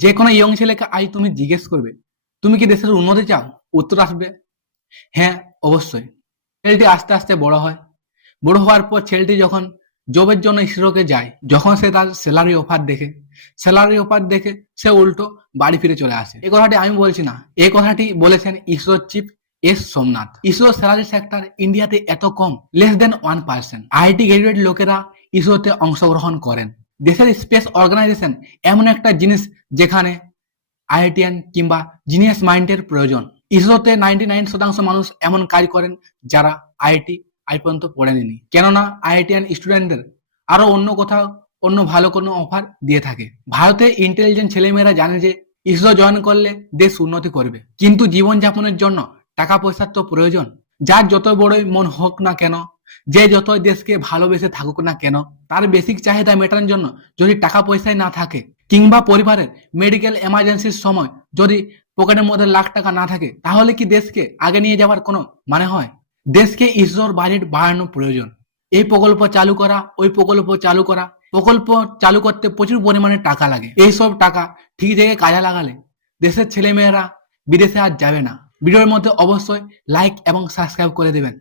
যে কোনো ইয়ং ছেলেকে আজ তুমি জিজ্ঞেস করবে তুমি কি দেশের উন্নতি চাও, উত্তর আসবে হ্যাঁ, অবশ্যই। ছেলেটি আস্তে আস্তে বড় হয়। বড় হওয়ার পর ছেলেটি যখন জবের জন্য ইসরোকে যায়, যখন সে তার স্যালারি অফার দেখে সে উল্টো বাড়ি ফিরে চলে আসে। এই কথাটি আমি বলছি না, এই কথাটি বলেছেন ইসরোর চিফ এস সোমনাথ। ইসরোর স্যালারি সেক্টর ইন্ডিয়াতে এত কম, লেস দেন 1%। আইআইটি গ্রাজুয়েট লোকেরা ইসরোতে অংশগ্রহণ করেন। দেশের স্পেস অর্গানাইজেশন এমন একটা জিনিস যেখানে আইআইটিয়ান কিংবা জিনিয়াস মাইন্ডের প্রয়োজন। ইসরোতে 99% মানুষ এমন কাজ করেন যারা আইআইটি আজ পর্যন্ত পড়েনি, কেননা আইআইটিয়ান স্টুডেন্টদের আরো অন্য কোথাও অন্য ভালো কোনো অফার দিয়ে থাকে। ভারতে ইন্টেলিজেন্ট ছেলেমেয়েরা জানে যে ইসরো জয়েন করলে দেশ উন্নতি করবে, কিন্তু জীবনযাপনের জন্য টাকা পয়সার তো প্রয়োজন। যার যত বড়ই মন হোক না কেন, যে যতই দেশকে ভালোবেসে থাকুক না কেন, তার বেসিক চাহিদা মেটানোর জন্য যদি টাকা পয়সাই না থাকে, কিংবা পরিবারের মেডিকেল এমার্জেন্সির সময় যদি পকেটের মধ্যে লাখ টাকা না থাকে, তাহলে কি দেশকে আগে নিয়ে যাওয়ার কোনো মানে হয়? দেশকে ইসরোর বাজেট বাড়ানো প্রয়োজন। এই প্রকল্প চালু করা, ওই প্রকল্প চালু করা, প্রকল্প চালু করতে প্রচুর পরিমাণে টাকা লাগে। এইসব টাকা ঠিক জায়গায় কাজে লাগালে দেশের ছেলেমেয়েরা বিদেশে আর যাবে না। ভিডিওর মধ্যে অবশ্যই লাইক এবং সাবস্ক্রাইব করে দেবেন।